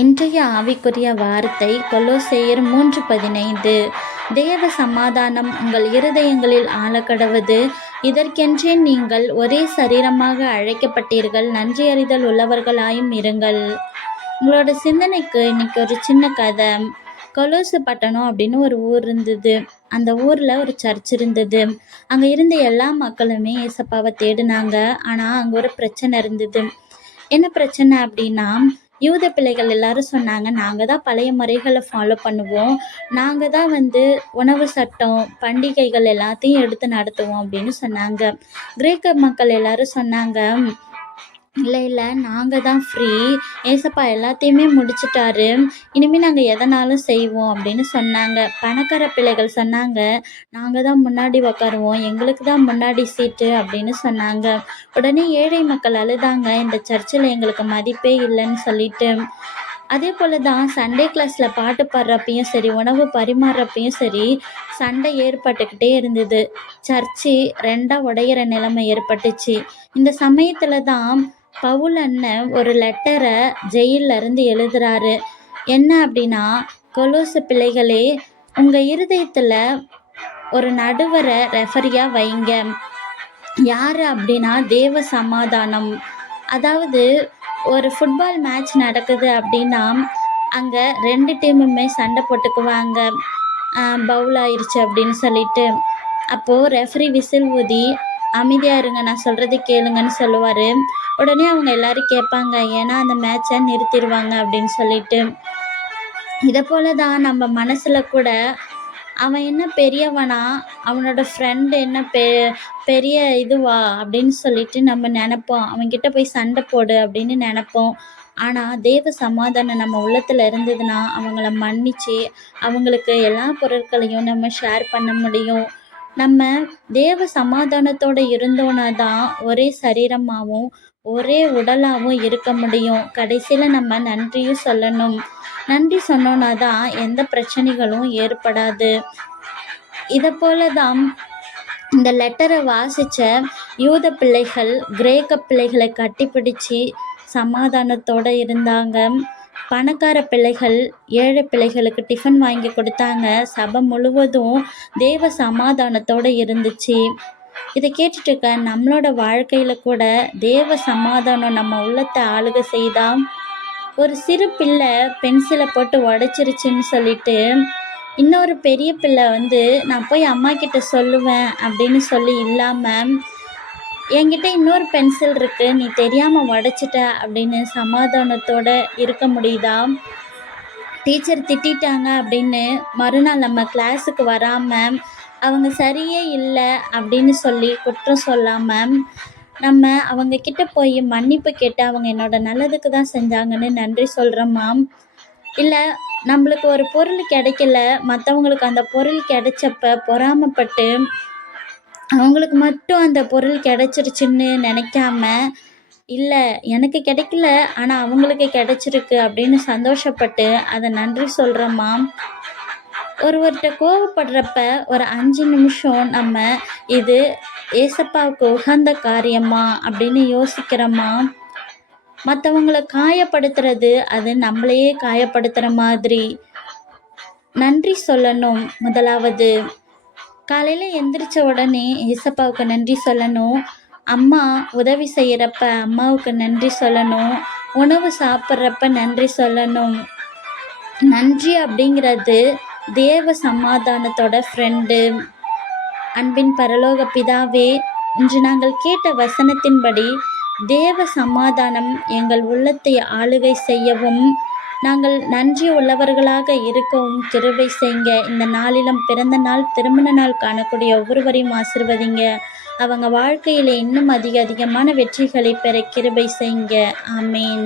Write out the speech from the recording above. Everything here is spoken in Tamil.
இன்றைய ஆவிக்குரிய வார்த்தை கொலோசேயர் 3:15. தேவ சமாதானம் உங்கள் இருதயங்களில் ஆளக்கடவது. இதற்கென்றே நீங்கள் ஒரே சரீரமாக அழைக்கப்பட்டீர்கள், நன்றியறிதல் உள்ளவர்களாயும் இருங்கள். உங்களோட சிந்தனைக்கு இன்னைக்கு ஒரு சின்ன கதை. கொலோசு பட்டணம் அப்படின்னு ஒரு ஊர் இருந்தது. அந்த ஊரில் ஒரு சர்ச் இருந்தது. அங்கே இருந்த எல்லா மக்களுமே ஏசப்பாவை தேடினாங்க. ஆனால் அங்கே ஒரு பிரச்சனை இருந்தது. என்ன பிரச்சனை அப்படின்னா, யூத பிள்ளைகள் எல்லாரும் சொன்னாங்க, நாங்கள் தான் பழைய முறைகளை ஃபாலோ பண்ணுவோம், நாங்கள் தான் உணவு சட்டம் பண்டிகைகள் எல்லாத்தையும் எடுத்து நடத்துவோம் அப்படின்னு சொன்னாங்க. கிரேக்க மக்கள் எல்லாரும் சொன்னாங்க, இல்லை இல்லை, நாங்கள் தான் ஃப்ரீ, ஏசப்பா எல்லாத்தையுமே முடிச்சிட்டாரு, இனிமேல் நாங்கள் எதனாலும் செய்வோம் அப்படின்னு சொன்னாங்க. பணக்கார பிள்ளைகள் சொன்னாங்க, நாங்கள் தான் முன்னாடி உக்காருவோம், எங்களுக்கு தான் முன்னாடி சீட்டு அப்படின்னு சொன்னாங்க. உடனே ஏழை மக்கள் அழுதாங்க, இந்த சர்ச்சில் எங்களுக்கு மதிப்பே இல்லைன்னு சொல்லிட்டு. அதே போல தான் சண்டே கிளாஸில் பாட்டு பாடுறப்பையும் சரி, உணவு பரிமாறுறப்பையும் சரி, சண்டை ஏற்பட்டுக்கிட்டே இருந்தது. சர்ச்சு ரெண்டாக உடையிற நிலைமை ஏற்பட்டுச்சு. இந்த சமயத்தில் தான் பவுல் அண்ணன் ஒரு லெட்டரை ஜெயிலில் இருந்து எழுதுறாரு. என்ன அப்படின்னா, கொலோசு பிள்ளைகளே, உங்கள் இருதயத்தில் ஒரு நடுவரை ரெஃபரியாக வைங்க. யார் அப்படின்னா, தேவ சமாதானம். அதாவது ஒரு ஃபுட்பால் மேட்ச் நடக்குது அப்படின்னா, அங்கே 2 டீமுமே சண்டை போட்டுக்குவாங்க, பவுல் ஆயிடுச்சு அப்படின்னு சொல்லிட்டு. அப்போது ரெஃபரி விசில் ஊதி அமைதியாக இருங்க, நான் சொல்கிறது கேளுங்கன்னு சொல்லுவார். உடனே அவங்க எல்லோரும் கேட்பாங்க, ஏன்னா அந்த மேட்சை நிறுத்திடுவாங்க அப்படின்னு சொல்லிட்டு. இதை போல தான் நம்ம மனசில் கூட, அவன் என்ன பெரியவனா, அவனோட ஃப்ரெண்டு என்ன பெரிய இதுவா அப்படின்னு சொல்லிட்டு நம்ம நினைப்போம். அவன்கிட்ட போய் சண்டை போடு அப்படின்னு நினைப்போம். ஆனால் தேவ சமாதானம் நம்ம உள்ளத்தில் இருந்ததுன்னா, அவங்கள மன்னித்து அவங்களுக்கு எல்லா பொருட்களையும் நம்ம ஷேர் பண்ண முடியும். நம்ம தேவ சமாதானத்தோடு இருந்தோன்னா தான் ஒரே சரீரமாகவும் ஒரே உடலாகவும் இருக்க முடியும். கடைசியில் நம்ம நன்றியும் சொல்லணும். நன்றி சொன்னோன்னா தான் எந்த பிரச்சனைகளும் ஏற்படாது. இதை போல தான் இந்த லெட்டரை வாசித்த யூத பிள்ளைகள் கிரேக்க பிள்ளைகளை கட்டிப்பிடிச்சு சமாதானத்தோடு இருந்தாங்க. பணக்கார பிள்ளைகள் ஏழை பிள்ளைகளுக்கு டிஃபன் வாங்கி கொடுத்தாங்க. சபை முழுவதும் தேவ சமாதானத்தோடு இருந்துச்சு. இதை கேட்டுட்டு இருக்க நம்மளோட வாழ்க்கையில் கூட தேவ சமாதானம் நம்ம உள்ளத்தை ஆளுகை செய்தால், ஒரு சிறு பிள்ளை பென்சிலை போட்டு உடைச்சிருச்சுன்னு சொல்லிட்டு இன்னொரு பெரிய பிள்ளை நான் போய் அம்மா கிட்ட சொல்லுவேன் அப்படின்னு சொல்லி இல்லாமல், என்கிட்ட இன்னொரு பென்சில் இருக்குது, நீ தெரியாமல் உடைச்சிட்ட அப்படின்னு சமாதானத்தோடு இருக்க முடியுதா? டீச்சர் திட்டாங்க அப்படின்னு மறுநாள் நம்ம கிளாஸுக்கு வராமல், அவங்க சரியே இல்லை அப்படின்னு சொல்லி குற்றம் சொல்லாமல், நம்ம அவங்கக்கிட்ட போய் மன்னிப்பு கேட்டு அவங்க என்னோட நல்லதுக்கு தான் செஞ்சாங்கன்னு நன்றி சொல்கிறோமா? இல்லை, நம்மளுக்கு ஒரு பொருள் கிடைக்கல, மற்றவங்களுக்கு அந்த பொருள் கிடைச்சப்ப பொறாமைப்பட்டு அவங்களுக்கு மட்டும் அந்த பொருள் கிடைச்சிருச்சுன்னு நினைக்காம, இல்லை எனக்கு கிடைக்கல ஆனால் அவங்களுக்கு கிடைச்சிருக்கு அப்படின்னு சந்தோஷப்பட்டு அதை நன்றி சொல்கிறோமா? ஒருவர்கிட்ட கோவப்படுறப்ப ஒரு 5 நிமிஷம் நம்ம இது ஏசப்பாவுக்கு உகந்த காரியமா அப்படின்னு யோசிக்கிறோமா? மற்றவங்களை காயப்படுத்துறது அது நம்மளையே காயப்படுத்துகிற மாதிரி. நன்றி சொல்லணும். முதலாவது காலையில் எந்திரிச்ச உடனே ஏசப்பாவுக்கு நன்றி சொல்லணும். அம்மா உதவி செய்கிறப்ப அம்மாவுக்கு நன்றி சொல்லணும். உணவு சாப்பிட்றப்ப நன்றி சொல்லணும். நன்றி அப்படிங்கிறது தேவ சமாதானத்தோட ஃப்ரெண்டு. அன்பின் பரலோக பிதாவே, இன்று நாங்கள் கேட்ட வசனத்தின்படி தேவ சமாதானம் எங்கள் உள்ளத்தை ஆளுகை செய்யவும், நாங்கள் நன்றி உள்ளவர்களாக இருக்கவும் கிருபை செய்யுங்க. இந்த நாளிலும் பிறந்த நாள், திருமண நாள் காணக்கூடிய ஒவ்வொருவரையும் ஆசீர்வதிங்க. அவங்க வாழ்க்கையில் இன்னும் அதிகமான வெற்றிகளை பெற கிருபை செய்யுங்க. ஆமேன்.